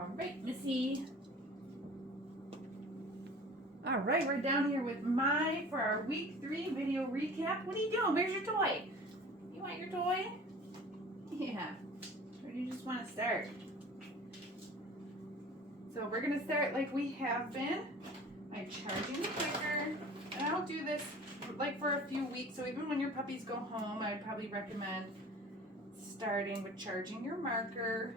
All right, Missy. All right, we're down here with Maeve for our week 3 video recap. What are you doing? Where's your toy? You want your toy? Yeah. Or do you just want to start? So we're going to start like we have been by charging the clicker. And I'll do this like for a few weeks. So even when your puppies go home, I'd probably recommend starting with charging your marker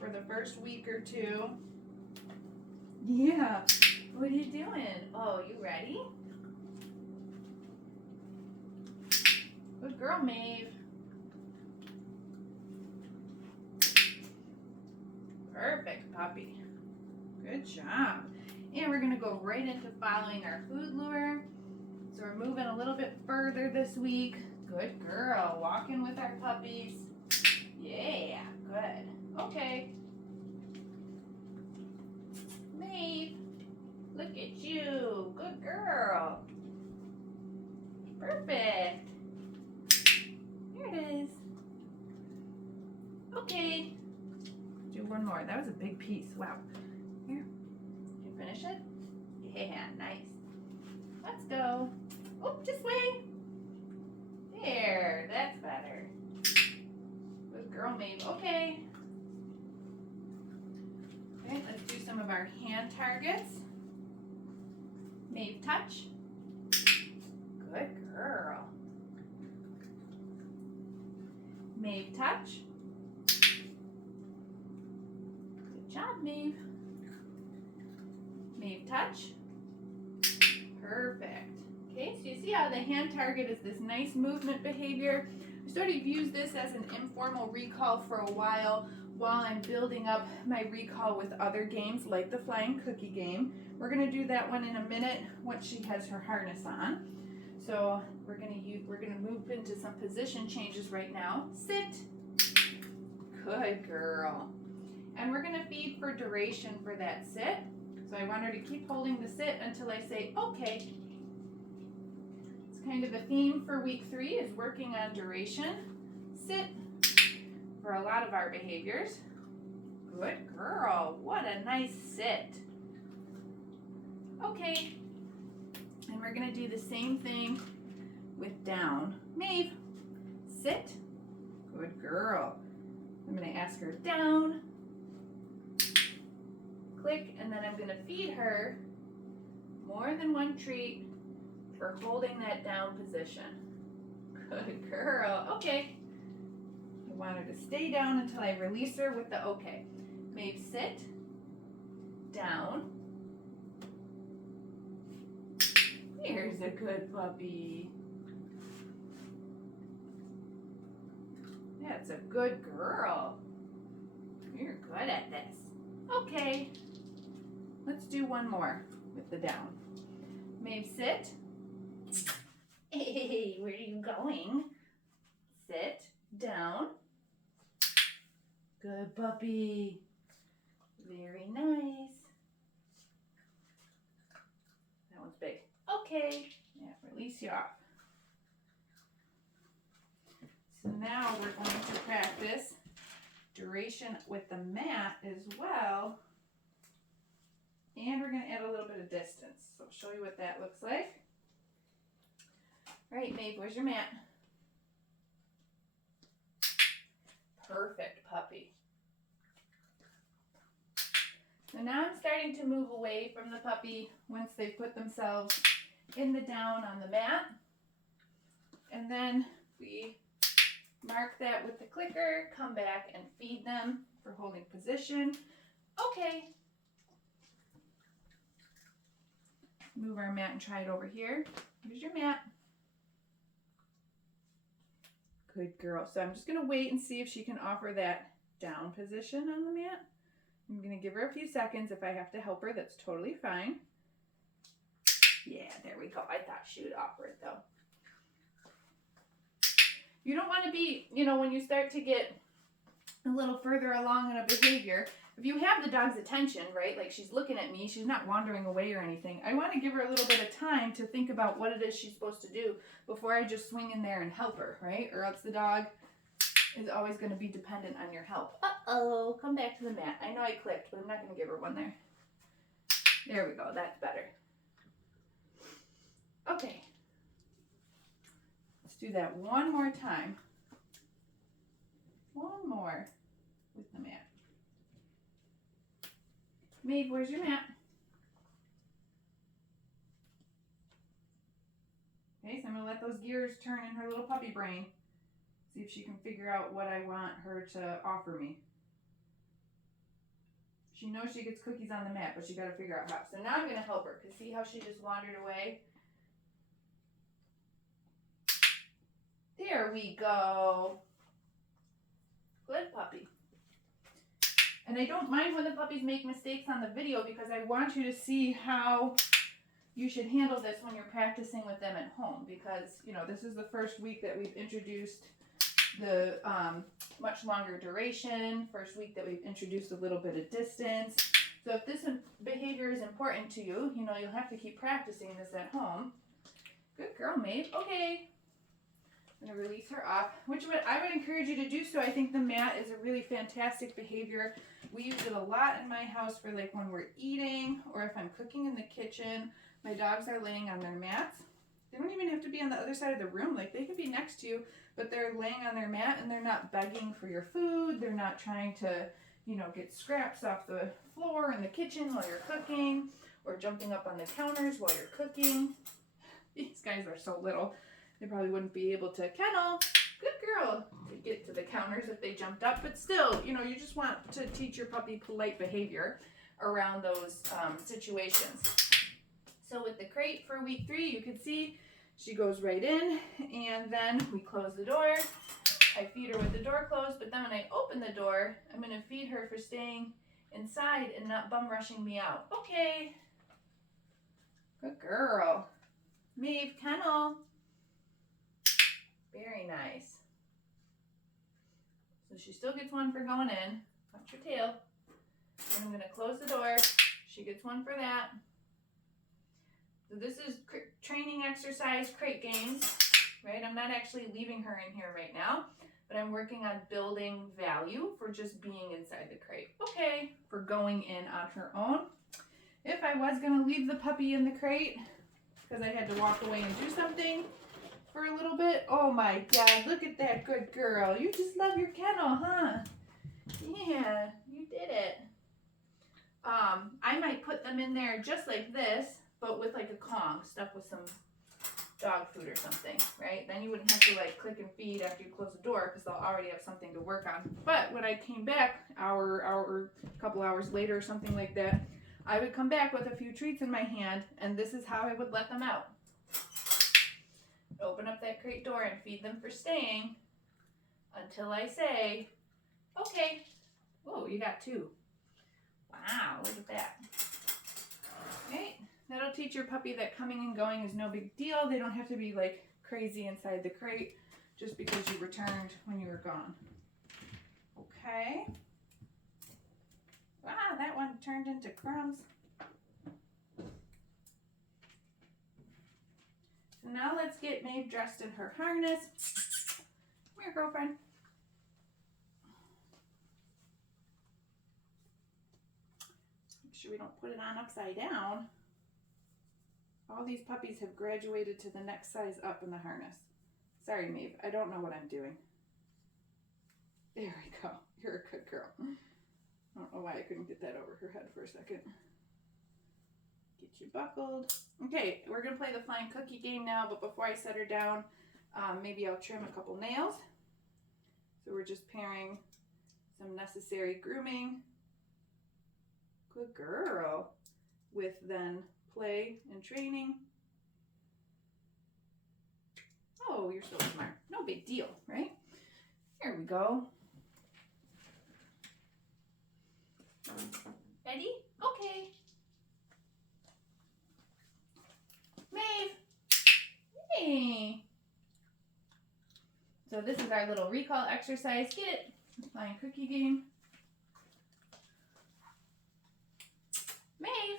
for the first week or two. Yeah. What are you doing? Oh, you ready? Good girl, Maeve. Perfect, puppy. Good job. And we're going to go right into following our food lure. So we're moving a little bit further this week. Good girl. Walking with our puppies. Yeah, good. Okay. Maeve, look at you. Good girl. Perfect. Here it is. Okay. Do one more. That was a big piece. Wow. Here. Did you finish it? Yeah, nice. Let's go. Oh, just wait. There. That's better. Good girl, Maeve. Okay. Okay, let's do some of our hand targets. Maeve, touch. Good girl. Maeve, touch. Good job, Maeve. Maeve, touch. Perfect. Okay, so you see how the hand target is this nice movement behavior. I sort of used this as an informal recall for a while I'm building up my recall with other games like the flying cookie game. We're going to do that one in a minute once she has her harness on. So we're going to move into some position changes right now. Sit. Good girl. And we're going to feed for duration for that sit. So I want her to keep holding the sit until I say okay. It's kind of a theme for week 3 is working on duration. Sit for a lot of our behaviors. Good girl. What a nice sit. Okay. And we're going to do the same thing with down. Maeve, sit. Good girl. I'm going to ask her down. Click, and then I'm going to feed her more than one treat for holding that down position. Good girl. Okay. I want her to stay down until I release her with the okay. Maeve, sit. Down. Here's a good puppy. That's a good girl. You're good at this. Okay. Let's do one more with the down. Maeve, sit. Hey, where are you going? Sit. Down. Good puppy. Very nice. That one's big. Okay. Yeah, release you off. So now we're going to practice duration with the mat as well. And we're going to add a little bit of distance. So I'll show you what that looks like. All right, Maeve, where's your mat? Perfect, puppy. So now I'm starting to move away from the puppy once they put themselves in the down on the mat. And then we mark that with the clicker, come back and feed them for holding position. Okay. Move our mat and try it over here. Here's your mat. Good girl. So I'm just going to wait and see if she can offer that down position on the mat. I'm going to give her a few seconds. If I have to help her, that's totally fine. Yeah, there we go. I thought she would offer it though. You don't want to be, when you start to get a little further along in a behavior, if you have the dog's attention, right, like she's looking at me, she's not wandering away or anything, I want to give her a little bit of time to think about what it is she's supposed to do before I just swing in there and help her, right? Or else the dog is always going to be dependent on your help. Uh-oh, come back to the mat. I know I clicked, but I'm not going to give her one there. There we go, that's better. Okay. Let's do that one more time. One more with the mat. Maeve, where's your mat? Okay, so I'm going to let those gears turn in her little puppy brain. See if she can figure out what I want her to offer me. She knows she gets cookies on the mat, but she got to figure out how. So now I'm going to help her, because see how she just wandered away? There we go. Good puppy. And I don't mind when the puppies make mistakes on the video, because I want you to see how you should handle this when you're practicing with them at home, because, you know, this is the first week that we've introduced the much longer duration, first week that we've introduced a little bit of distance. So if this behavior is important to you, you know, you'll have to keep practicing this at home. Good girl, Maeve. Okay. I'm going to release her off, which I would encourage you to do so. I think the mat is a really fantastic behavior. We use it a lot in my house for like when we're eating or if I'm cooking in the kitchen. My dogs are laying on their mats. They don't even have to be on the other side of the room. Like they can be next to you, but they're laying on their mat and they're not begging for your food. They're not trying to, you know, get scraps off the floor in the kitchen while you're cooking or jumping up on the counters while you're cooking. These guys are so little. They probably wouldn't be able to kennel. Good girl. To get to the counters if they jumped up. But still, you know, you just want to teach your puppy polite behavior around those situations. So with the crate for week 3, you can see she goes right in and then we close the door. I feed her with the door closed, but then when I open the door, I'm going to feed her for staying inside and not bum rushing me out. Okay. Good girl. Maeve, kennel. Very nice. So she still gets one for going in. Watch your tail. And I'm going to close the door. She gets one for that. So this is training exercise crate games, right? I'm not actually leaving her in here right now, but I'm working on building value for just being inside the crate. Okay, for going in on her own. If I was going to leave the puppy in the crate because I had to walk away and do something for a little bit, oh my God, look at that good girl. You just love your kennel, huh? Yeah, you did it. I might put them in there just like this, but with like a Kong stuck with some dog food or something, right? Then you wouldn't have to like click and feed after you close the door because they'll already have something to work on. But when I came back, a couple hours later or something like that, I would come back with a few treats in my hand, and this is how I would let them out. Open up that crate door and feed them for staying until I say, okay. Whoa, you got 2. Wow, look at that. Okay, that'll teach your puppy that coming and going is no big deal. They don't have to be like crazy inside the crate just because you returned when you were gone. Okay. Wow, that one turned into crumbs. So now let's get Maeve dressed in her harness. Come here, girlfriend. Make sure we don't put it on upside down. All these puppies have graduated to the next size up in the harness. Sorry, Maeve, I don't know what I'm doing. There we go. You're a good girl. I don't know why I couldn't get that over her head for a second. Get you buckled. Okay, we're going to play the flying cookie game now, but before I set her down, maybe I'll trim a couple nails. So we're just pairing some necessary grooming. Good girl. With then play and training. Oh, you're so smart. No big deal, right? Here we go. Ready? Okay. Maeve. Hey. So this is our little recall exercise. Get it? Flying cookie game. Maeve.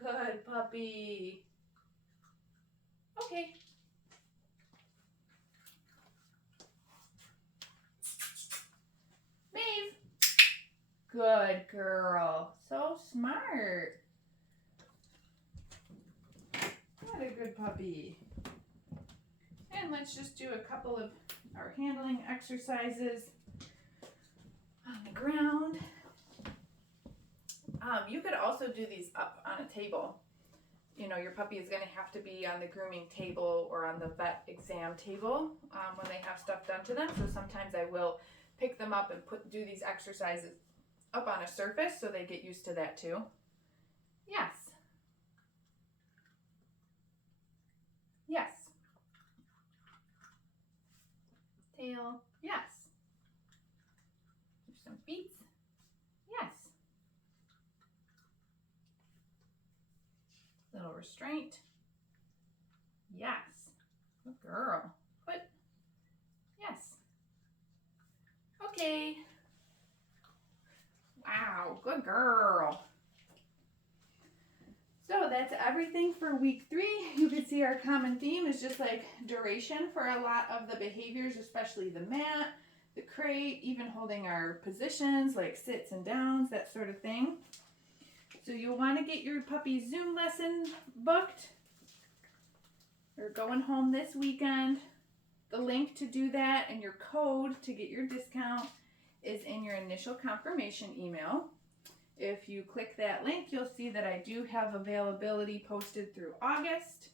Good puppy. Okay. Good girl. So smart. What a good puppy. And let's just do a couple of our handling exercises on the ground. You could also do these up on a table. You know, your puppy is going to have to be on the grooming table or on the vet exam table when they have stuff done to them. So sometimes I will pick them up and do these exercises up on a surface so they get used to that too. Yes. Yes. Tail. Yes. Do some beats. Yes. Little restraint. Yes. Good girl. Foot. Yes. Okay. Wow, good girl. So that's everything for week 3. You can see our common theme is just like duration for a lot of the behaviors, especially the mat, the crate, even holding our positions like sits and downs, that sort of thing. So you'll want to get your puppy Zoom lesson booked. You're going home this weekend. The link to do that and your code to get your discount is in your initial confirmation email. If you click that link, you'll see that I do have availability posted through August.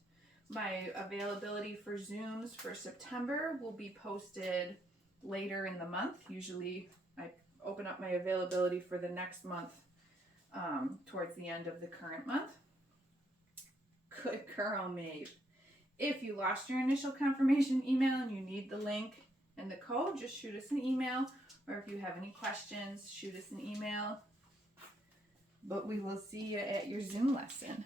My availability for Zooms for September will be posted later in the month. Usually I open up my availability for the next month towards the end of the current month. Good girl, Maeve. If you lost your initial confirmation email and you need the link and the code, just shoot us an email. Or if you have any questions, shoot us an email. But we will see you at your Zoom lesson.